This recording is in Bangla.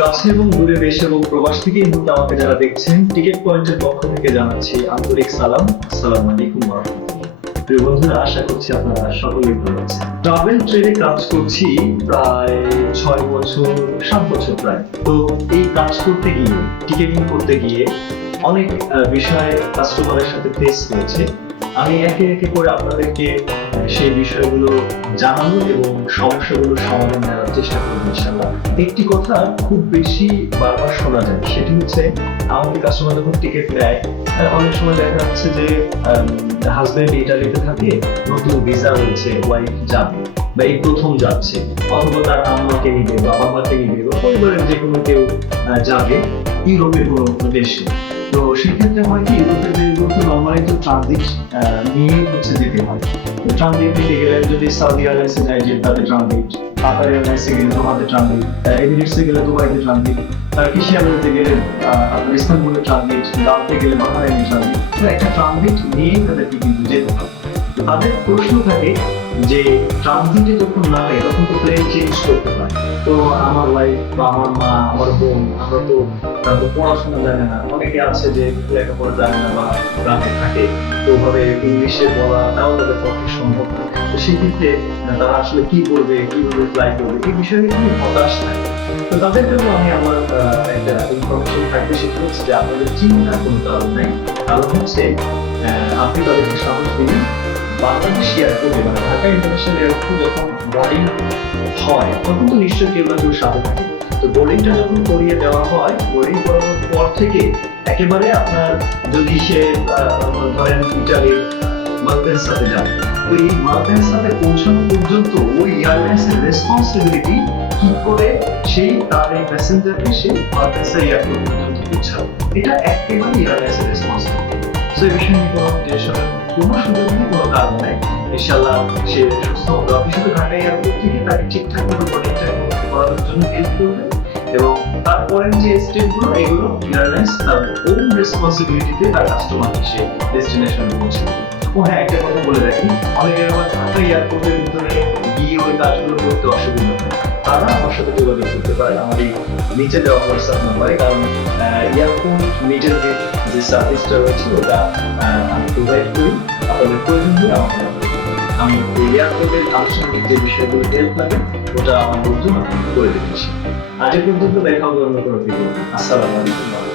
কাছে এবং দূরে দেশ এবং প্রবাস থেকে এই মুহূর্তে আমাকে যারা দেখছেন, টিকেট পয়েন্টের পক্ষ থেকে জানাচ্ছি আন্তরিক সালাম। আসসালামু আলাইকুম ওয়া রাহমাতুল্লাহ। প্রিয় বন্ধুরা, আশা করছি আপনারা সকলেই ভালো আছেন। ট্রাভেল ট্রেডে কাজ করছি প্রায় 6 বছর, 7 বছর প্রায়। তো এই কাজ করতে গিয়ে, টিকেটিং করতে গিয়ে অনেক বিষয় কাস্টমারের সাথে ফেস হয়েছে। আমি একে একে করে আপনাদেরকে সেই বিষয়গুলো জানানো এবং সমস্যাগুলো সমাধান দেওয়ার চেষ্টা করবো ইনশাআল্লাহ। একটি কথা খুব বেশি বারবার শোনা যায়, সেটি হচ্ছে আমাদের কাস্টমার যখন টিকিট নেয়, অনেক সময় দেখা যাচ্ছে যে হাজবেন্ড ইটালিতে থাকে, নতুন ভিসা হয়েছে, ওয়াইফ যাবে বা এই প্রথম যাচ্ছে, অথবা তার আম্মাকে নিবে, বাবা মাকে নিবে, বা পরিবারের যে কোনো কেউ যাবে ইউরোপের কোনো দেশে। তো সেক্ষেত্রে হয় কি, ইউরোপের দেশগুলোতে নর্মালি তো ট্রানজিট নিয়ে হচ্ছে যেতে হয়। তো ট্রানজিট নিতে গেলে যদি সৌদি এয়ারলাইন্সে যায়, জেদ্দাতে ট্রানজিট, কাতার এয়ারলাইন্সে গেলে দোহাতে ট্রানজিট, এমিরেটসে গেলে দুবাইতে ট্রানজিট, টার্কিশ এয়ারলাইন্সে গেলে ইস্তানবুলে ট্রানজিট, গালফে গেলে বাহরাইনে ট্রানজিট। তো একটা ট্রানজিট নিয়েই তাদেরকে কিন্তু যেতে হয়। তাদের প্রশ্ন থাকে যে ট্রানজিটে যখন নামে তখন তো প্লেন চেঞ্জ করতে হয়। তো আমার ওয়াইফ বা আমার মা, আমার বোন, আমরা তো পড়াশোনা জানে না, অনেকে আছে যে লেখাপড়া জানে না বা গ্রামে থাকে, তো ওভাবে ইংলিশে বলা তাও তাদের পক্ষে সম্ভব না। তো সেক্ষেত্রে তারা আসলে কি করবে, কিভাবে ফ্লাই করবে, এই বিষয়ে খুব হতাশ থাকে। তো তাদের জন্য আমি আমার একটা ইনফরমেশন থাকবে, সেটা হচ্ছে যে আপনাদের চিন্তার কোনো কারণ নেই। কারণ হচ্ছে আপনি তাদেরকে সাহস দিন। বাংলাদেশ এয়ারপোর্টে মানে ঢাকা ইন্টারন্যাশনাল এয়ারপোর্টে যখন বোর্ডিং হয়, তখন তো নিশ্চয়ই কেউ না কেউ সাথে থাকে। তো বোর্ডিংটা যখন করিয়ে দেওয়া হয়, বোর্ডিং করানোর পর থেকে একেবারে আপনার যদি সে ধরেন ইটালির মালপেন্সাতে যান, তো এই মালপেন্সাতে পৌঁছানো পর্যন্ত ওই এয়ারলাইন্সের রেসপন্সিবিলিটি কি করে সেই তার এই প্যাসেঞ্জারকে সেই মালপেন্সা এয়ারপোর্ট পর্যন্ত পৌঁছাবে, এটা একেবারে এয়ারলাইন্সের রেসপন্সিবিলিটি। সো এই বিষয়ে নিয়ে কোনো টেনশনের কোনো সুযোগ নেই, কোনো কারণ নেই। ইনশাআল্লাহ সে সুস্থ হবে। আপনি শুধু ঢাকা এয়ারপোর্ট থেকে তাকে ঠিকঠাক মতো বোর্ডিংটা করানোর জন্য হেল্প করবেন, এবং তারপরের যে স্টেপগুলো, এগুলো এয়ারলাইন্স তার ওন রেসপন্সিবিলিটিতে তার কাস্টমারকে সে ডেস্টিনেশনে পৌঁছে দেবে। ও হ্যাঁ, একটা কথা বলে রাখি, অনেকের আবার ঢাকা এয়ারপোর্টের ভিতরে গিয়ে ওই কাজগুলো করতে অসুবিধা হয়, তারা আমার সাথে যোগাযোগ করতে পারে আমার এই নিচে দেওয়া হোয়াটসঅ্যাপ নাম্বারে। কারণ এয়ারপোর্ট মিটার যে সার্ভিসটা রয়েছে ওটা আমি প্রোভাইড করি। আপনাদের প্রয়োজন হলে আমাকে আমি এয়ারপোর্টের আনুষ্ঠানিক যে বিষয়গুলো হেল্প লাগে ওটা আমার বন্ধু আমি করে দিচ্ছি। আজ পর্যন্ত দেখা হবে অন্য কোনো ভিডিও। আসসালামু আলাইকুম।